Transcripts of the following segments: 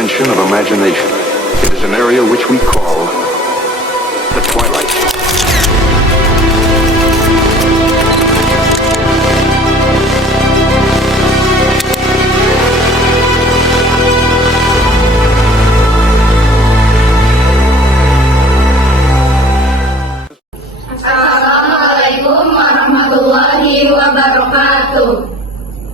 dimension of imagination. It is an area which we call the twilight. Assalamualaikum warahmatullahi wabarakatuh.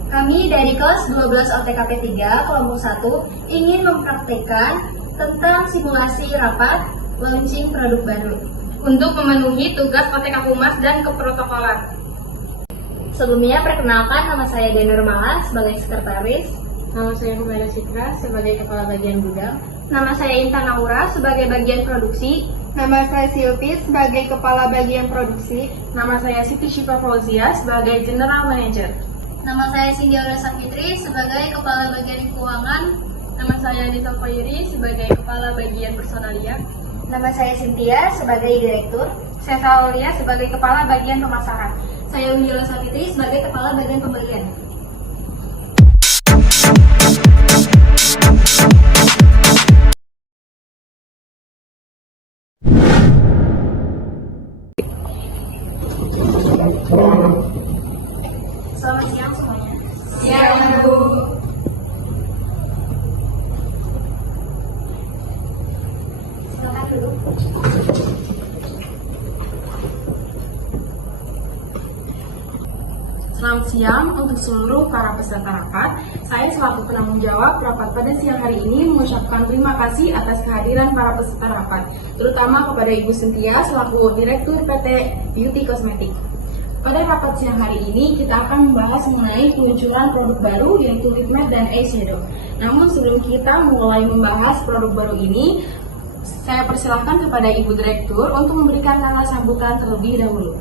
Kami dari kelas 12 OTKP 3 kelompok 1 ingin mempraktikkan tentang simulasi rapat launching produk baru Untuk memenuhi tugas OTK Humas dan Keprotokolan. Sebelumnya perkenalkan, nama saya Denur Mala sebagai sekretaris. Nama saya Humaira Citra sebagai Kepala Bagian Gudang. Nama saya Intan Aura sebagai bagian produksi. Nama saya Silvi sebagai Kepala Bagian Produksi. Nama saya Siti Syifa Fauzia sebagai General Manager. Nama saya Cindy Aurasa Fitri sebagai kepala bagian keuangan. Nama saya Nisa Fairi sebagai Kepala Bagian Personalia. Nama saya Cynthia sebagai direktur. Saya Saulia sebagai Kepala Bagian Pemasaran. Saya Windi Aurasa Fitri sebagai kepala bagian pembelian. Selamat siang semuanya. Siang, Bu. Silakan duduk. Selamat siang untuk seluruh para peserta rapat. Saya selaku penanggung jawab rapat pada siang hari ini mengucapkan terima kasih atas kehadiran para peserta rapat, terutama kepada Ibu Cynthia selaku Direktur PT Beauty Cosmetic. Pada rapat siang hari ini kita akan membahas mengenai peluncuran produk baru yaitu lip matte dan eyeshadow. Namun sebelum kita mulai membahas produk baru ini, saya persilahkan kepada Ibu Direktur untuk memberikan kata sambutan terlebih dahulu.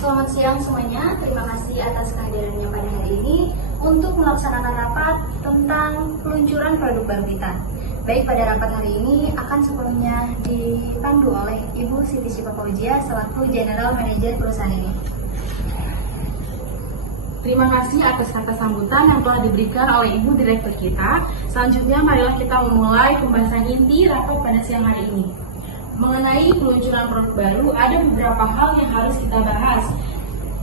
Selamat siang semuanya, terima kasih atas kehadirannya pada hari ini untuk melaksanakan rapat tentang peluncuran produk baru kita. Baik, pada rapat hari ini akan sebelumnya dipandu oleh Ibu Siti Syifa Fauzia selaku General Manager perusahaan ini. Terima kasih atas kata sambutan yang telah diberikan oleh Ibu Direktur kita. Selanjutnya marilah kita memulai pembahasan inti rapat pada siang hari ini. Mengenai peluncuran produk baru, ada beberapa hal yang harus kita bahas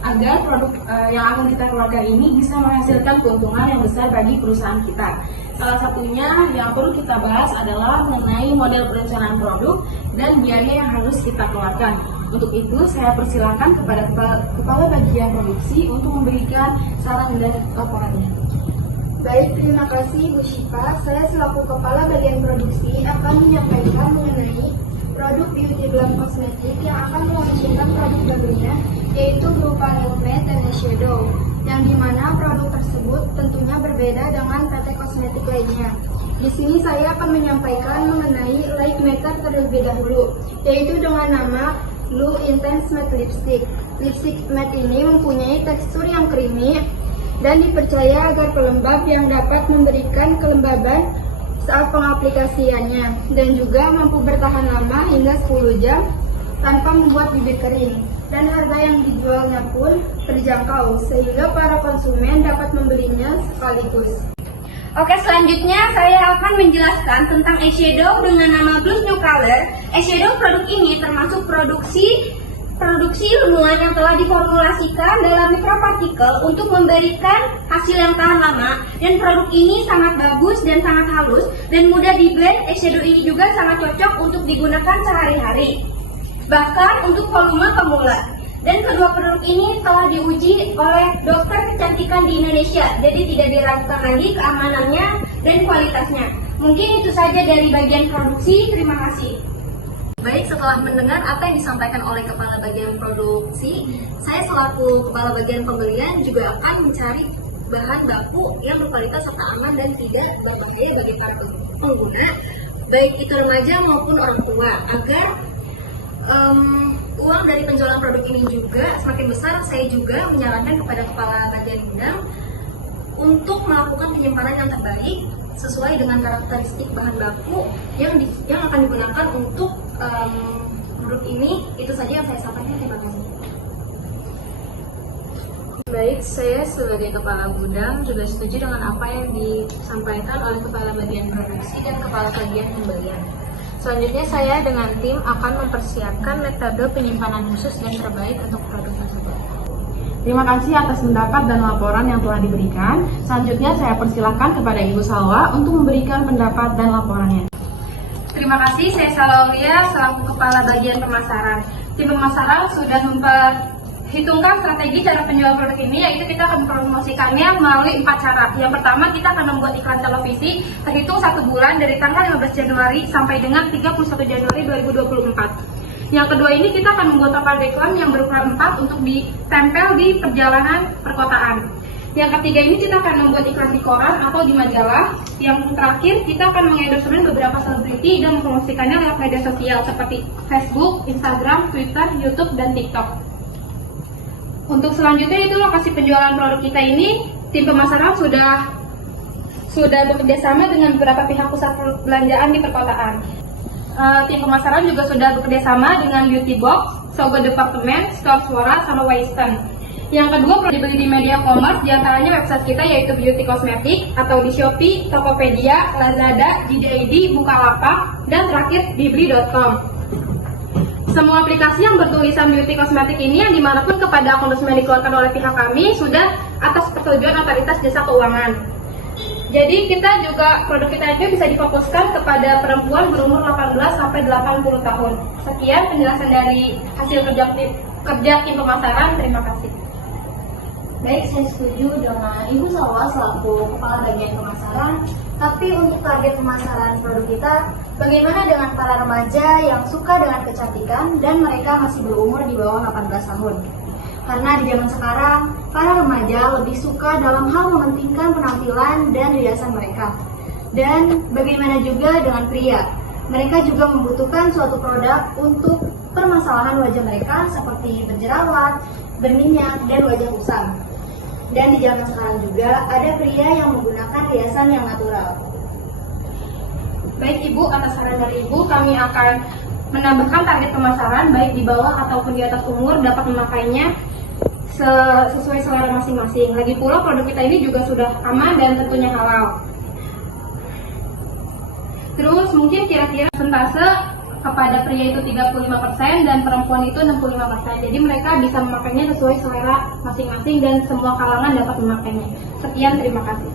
agar produk yang akan kita keluarkan ini bisa menghasilkan keuntungan yang besar bagi perusahaan kita. Salah satunya yang perlu kita bahas adalah mengenai model perencanaan produk dan biaya yang harus kita keluarkan. Untuk itu, saya persilakan kepada Kepala Bagian Produksi untuk memberikan saran dan laporannya. Baik, terima kasih Bu Syifa. Saya selaku Kepala Bagian Produksi akan menyampaikan mengenai produk beauty glam kosmetik yang akan meluncurkan produk barunya, yaitu berupa lip matte dan eyeshadow, yang dimana produk tersebut tentunya berbeda dengan PT kosmetik lainnya. Di sini saya akan menyampaikan mengenai light matte terlebih dahulu, yaitu dengan nama Blue Intense Matte Lipstick. Lipstick matte ini mempunyai tekstur yang creamy dan dipercaya agar pelembab yang dapat memberikan kelembaban saat pengaplikasiannya dan juga mampu bertahan lama hingga 10 jam tanpa membuat bibir kering, dan harga yang dijualnya pun terjangkau sehingga para konsumen dapat membelinya sekaligus. Oke, selanjutnya saya akan menjelaskan tentang eyeshadow dengan nama Blush New Color. Eyeshadow produk ini termasuk produksi ilmuwan yang telah diformulasikan dalam mikropartikel untuk memberikan hasil yang tahan lama, dan produk ini sangat bagus dan sangat halus dan mudah di blend. Eyeshadow ini juga sangat cocok untuk digunakan sehari-hari, bahkan untuk volume pemula. Dan kedua produk ini telah diuji oleh dokter kecantikan di Indonesia, jadi tidak diragukan lagi keamanannya dan kualitasnya. Mungkin itu saja dari bagian produksi, terima kasih. Baik, setelah mendengar apa yang disampaikan oleh Kepala Bagian Produksi, saya selaku Kepala Bagian Pembelian juga akan mencari bahan baku yang berkualitas serta aman dan tidak berbahaya bagi para pengguna, baik itu remaja maupun orang tua, agar uang dari penjualan produk ini juga semakin besar. Saya juga menyarankan kepada Kepala Bagian Gudang untuk melakukan penyimpanan yang terbaik sesuai dengan karakteristik bahan baku yang akan digunakan untuk produk ini. Itu saja yang saya sampaikan, terima kasih. Baik, saya sebagai kepala gudang juga setuju dengan apa yang disampaikan oleh kepala bagian produksi dan kepala bagian pembelian. Selanjutnya saya dengan tim akan mempersiapkan metode penyimpanan khusus dan terbaik untuk produk tersebut. Terima kasih atas pendapat dan laporan yang telah diberikan. Selanjutnya saya persilakan kepada Ibu Salwa untuk memberikan pendapat dan laporannya. Terima kasih, saya Salaulia selaku Kepala Bagian Pemasaran. Tim pemasaran sudah memperhitungkan strategi cara penjualan produk ini, yaitu kita akan mempromosikannya melalui 4 cara. Yang pertama, kita akan membuat iklan televisi terhitung 1 bulan dari tanggal 15 Januari sampai dengan 31 Januari 2024. Yang kedua ini kita akan membuat papan iklan yang berukuran 4 untuk ditempel di perjalanan perkotaan. Yang ketiga ini kita akan membuat iklan di koran atau di majalah. Yang terakhir kita akan mengendorsemen beberapa selebriti dan mempromosikannya lewat media sosial seperti Facebook, Instagram, Twitter, YouTube, dan TikTok. Untuk selanjutnya itu lokasi penjualan produk kita ini, tim pemasaran sudah bekerjasama dengan beberapa pihak pusat perbelanjaan di perkotaan. Tim pemasaran juga sudah bekerjasama dengan Beauty Box, Sogo Departemen, Store Suara, sama Western. Yang kedua, perlu dibeli di media commerce, diantaranya website kita yaitu Beauty Cosmetic, atau di Shopee, Tokopedia, Lazada, JD, Bukalapak, dan terakhir Bibli.com. Semua aplikasi yang bertulisan Beauty Cosmetic ini yang dimanapun kepada akun resmi yang dikeluarkan oleh pihak kami sudah atas persetujuan otoritas jasa keuangan. Jadi produk kita itu bisa difokuskan kepada perempuan berumur 18 sampai 80 tahun. Sekian penjelasan dari hasil kerja tim pemasaran. Terima kasih. Baik, saya setuju dengan Ibu Salwa selaku Kepala Bagian Pemasaran. Tapi untuk target pemasaran produk kita, bagaimana dengan para remaja yang suka dengan kecantikan dan mereka masih berumur di bawah 18 tahun? Karena di zaman sekarang, para remaja lebih suka dalam hal mementingkan penampilan dan riasan mereka. Dan bagaimana juga dengan pria? Mereka juga membutuhkan suatu produk untuk permasalahan wajah mereka seperti berjerawat, berminyak, dan wajah kusam. Dan di zaman sekarang juga ada pria yang menggunakan riasan yang natural. Baik Ibu, atas saran dari Ibu, kami akan menambahkan target pemasaran baik di bawah ataupun di atas umur dapat memakainya sesuai selera masing-masing. Lagi pula produk kita ini juga sudah aman dan tentunya halal. Terus mungkin kira-kira persentase kepada pria itu 35% dan perempuan itu 65%. Jadi mereka bisa memakainya sesuai selera masing-masing dan semua kalangan dapat memakainya. Sekian, terima kasih.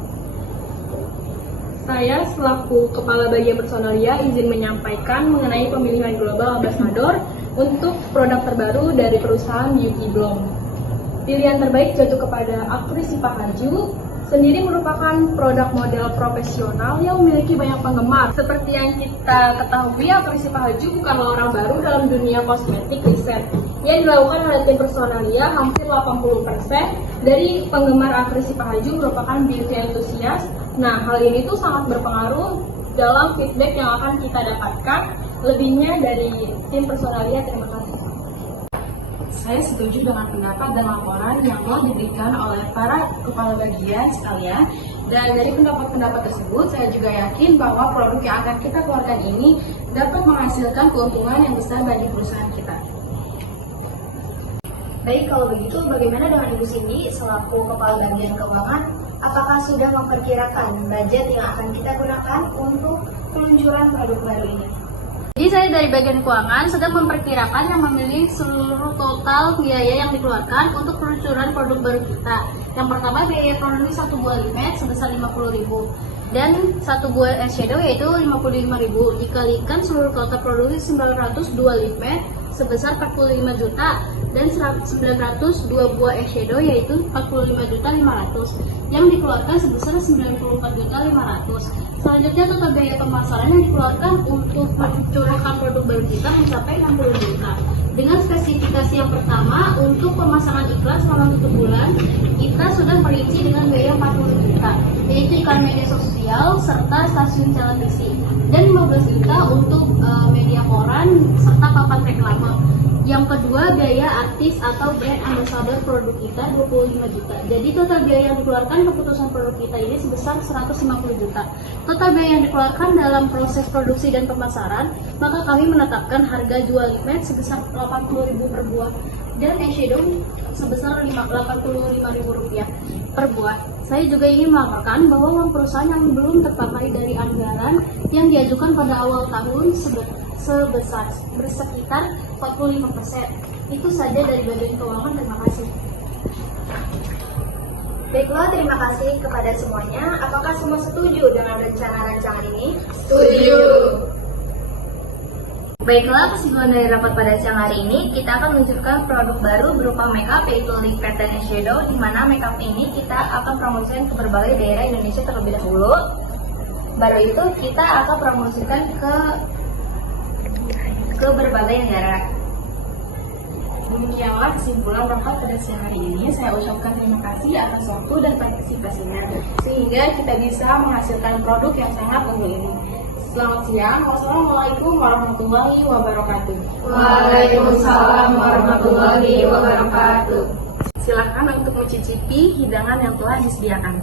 Saya selaku Kepala Bagian Personalia izin menyampaikan mengenai pemilihan Global Ambassador untuk produk terbaru dari perusahaan Beauty Bloom. Pilihan terbaik jatuh kepada aktris Syifa Haju. Sendiri merupakan produk model profesional yang memiliki banyak penggemar. Seperti yang kita ketahui, aktris Syifa Haju bukanlah orang baru dalam dunia kosmetik riset. Yang dilakukan oleh tim Personalia, hampir 80% dari penggemar aktris Syifa Haju merupakan beauty enthusiast. Nah, hal ini tuh sangat berpengaruh dalam feedback yang akan kita dapatkan. Lebihnya dari tim Personalia, terima kasih. Saya setuju dengan pendapat dan laporan yang telah diberikan oleh para kepala bagian sekalian. Dan dari pendapat-pendapat tersebut, saya juga yakin bahwa produk yang akan kita keluarkan ini dapat menghasilkan keuntungan yang besar bagi perusahaan kita. Baik, kalau begitu bagaimana dengan Ibu Cindy selaku Kepala Bagian Keuangan? Apakah sudah memperkirakan budget yang akan kita gunakan untuk peluncuran produk baru ini? Jadi saya dari bagian keuangan sedang memperkirakan yang memilih seluruh total biaya yang dikeluarkan untuk peluncuran produk baru kita. Yang pertama, biaya produksi 1 buah lip matte sebesar 50.000 dan 1 buah eyeshadow yaitu 55.000. Dikalikan seluruh total produksi 902 lip matte sebesar 45 juta dan 902 buah eyeshadow yaitu 45.500 yang dikeluarkan sebesar 94.500. Selanjutnya total biaya pemasaran yang dikeluarkan untuk mencurahkan produk baru kita mencapai 60 juta. Dengan spesifikasi yang pertama, untuk pemasangan iklan selama 1 bulan, kita sudah merinci dengan biaya 40 juta, yaitu iklan media sosial serta stasiun televisi, dan 15 juta untuk media koran serta papan reklame. Yang kedua, biaya artis atau brand ambassador produk kita 25 juta. Jadi total biaya yang dikeluarkan keputusan produk kita ini sebesar 150 juta. Total biaya yang dikeluarkan dalam proses produksi dan pemasaran, maka kami menetapkan harga jual lip matte sebesar 80.000 per buah dan eyeshadow sebesar 85.000 rupiah per buah. Saya juga ingin melaporkan bahwa uang perusahaan yang belum terpakai dari anggaran yang diajukan pada awal tahun sebesar bersekitar 45%. Itu saja dari bagian keuangan. Terima kasih. Baiklah, terima kasih kepada semuanya. Apakah semua setuju dengan rencana-rancangan ini? Setuju. Baiklah, kesimpulan dari rapat pada siang hari ini, kita akan meluncurkan produk baru berupa makeup yaitu lip matte dan eyeshadow, di mana makeup ini kita akan promosikan ke berbagai daerah Indonesia terlebih dahulu. Baru itu kita akan promosikan ke berbagai negara. Demikianlah kesimpulan rapat pada siang hari ini. Saya ucapkan terima kasih atas waktu dan partisipasinya, sehingga kita bisa menghasilkan produk yang sangat unggul ini. Selamat siang. Wassalamualaikum warahmatullahi wabarakatuh. Waalaikumsalam warahmatullahi wabarakatuh. Silakan untuk mencicipi hidangan yang telah disediakan.